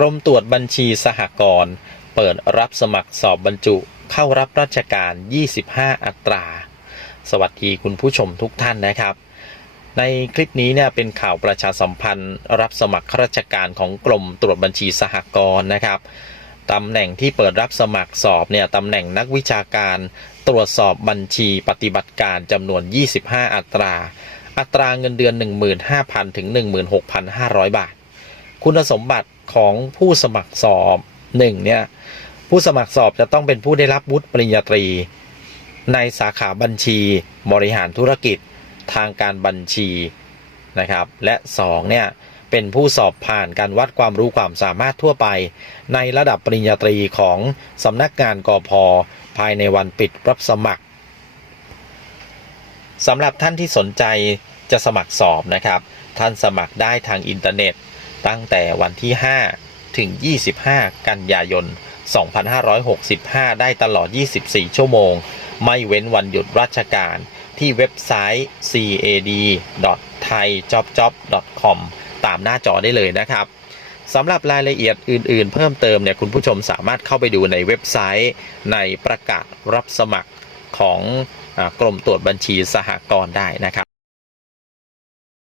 กรมตรวจบัญชีสหกรณ์เปิดรับสมัครสอบบรรจุเข้ารับราชการ 25 อัตรา สวัสดีคุณผู้ชมทุกท่านนะครับ ในคลิปนี้เนี่ยเป็นข่าวประชาสัมพันธ์ รับสมัครข้าราชการของกรมตรวจบัญชีสหกรณ์นะครับตำแหน่งที่เปิดรับสมัครสอบเนี่ยตำแหน่งนักวิชาการตรวจสอบบัญชีปฏิบัติการจำนวน 25 อัตรา อัตราเงินเดือน 15,000 ถึง 16,500 บาท คุณสมบัติ ของผู้สมัครสอบหนึ่งเนี่ยผู้สมัครสอบจะต้องเป็นผู้ได้รับวุฒิปริญญาตรี ในสาขาบัญชี บริหารธุรกิจทางการบัญชีนะครับ และ2เนี่ยเป็นผู้สอบผ่านการวัดความรู้ความสามารถทั่วไป ในระดับปริญญาตรีของสำนักงานกอพภายในวันปิดรับสมัครสำหรับท่านที่สนใจจะสมัครสอบนะครับ ท่านสมัครได้ทางอินเทอร์เน็ต ตั้งแต่วันที่ 5 ถึง 25 กันยายน 2565 ได้ตลอด 24 ชั่วโมง ไม่เว้นวันหยุดราชการ ที่เว็บไซต์ cad.thaijobjob.com ตามหน้าจอได้เลยนะครับสำหรับรายละเอียดอื่น ๆ เพิ่มเติมเนี่ยคุณผู้ชมสามารถเข้าไปดูในเว็บไซต์ในประกาศรับสมัครของอกรมตรวจบัญชีสหกรณ์ได้นะครับ